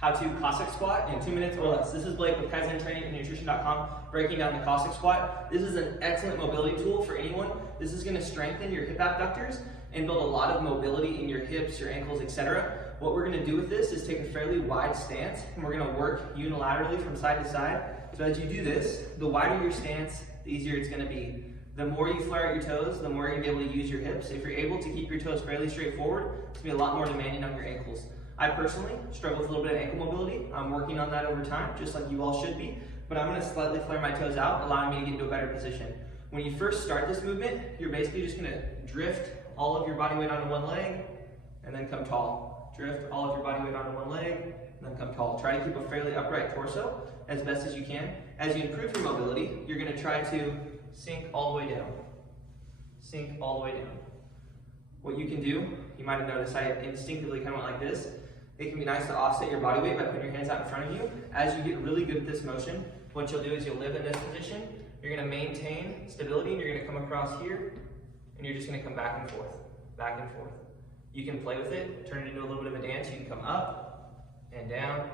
how to Cossack Squat in 2 minutes or less. This is Blake with Kaizen Training and Nutrition.com breaking down the Cossack Squat. This is an excellent mobility tool for anyone. This is going to strengthen your hip abductors and build a lot of mobility in your hips, your ankles, etc. What we're going to do with this is take a fairly wide stance and we're going to work unilaterally from side to side. So as you do this, the wider your stance, the easier it's going to be. The more you flare out your toes, the more you're going to be able to use your hips. If you're able to keep your toes fairly straight forward, it's going to be a lot more demanding on your ankles. I personally struggle with a little bit of ankle mobility. I'm working on that over time, just like you all should be, but I'm going to slightly flare my toes out, allowing me to get into a better position. When you first start this movement, you're basically just going to drift all of your body weight onto one leg and then come tall. Drift all of your body weight onto one leg and then come tall. Try to keep a fairly upright torso as best as you can. As you improve your mobility, you're going to try to sink all the way down. Sink all the way down. What you can do, you might have noticed I instinctively kind of went like this. It can be nice to offset your body weight by putting your hands out in front of you. As you get really good at this motion, what you'll do is you'll live in this position. You're going to maintain stability and you're going to come across here and you're just going to come back and forth, back and forth. You can play with it, turn it into a little bit of a dance. You can come up and down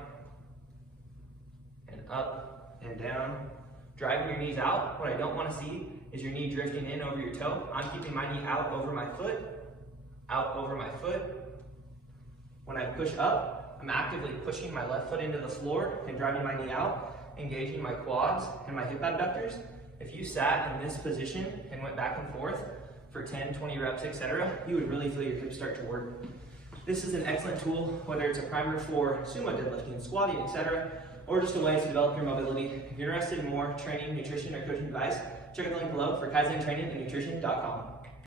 and up and down. Driving your knees out, what I don't want to see is your knee drifting in over your toe. I'm keeping my knee out over my foot, out over my foot. When I push up, I'm actively pushing my left foot into the floor and driving my knee out, engaging my quads and my hip abductors. If you sat in this position and went back and forth for 10, 20 reps, etc., you would really feel your hips start to work. This is an excellent tool, whether it's a primer for sumo deadlifting, squatting, etc., or just a way to develop your mobility. If you're interested in more training, nutrition, or coaching advice, check out the link below for Kaizen Training and Nutrition.com.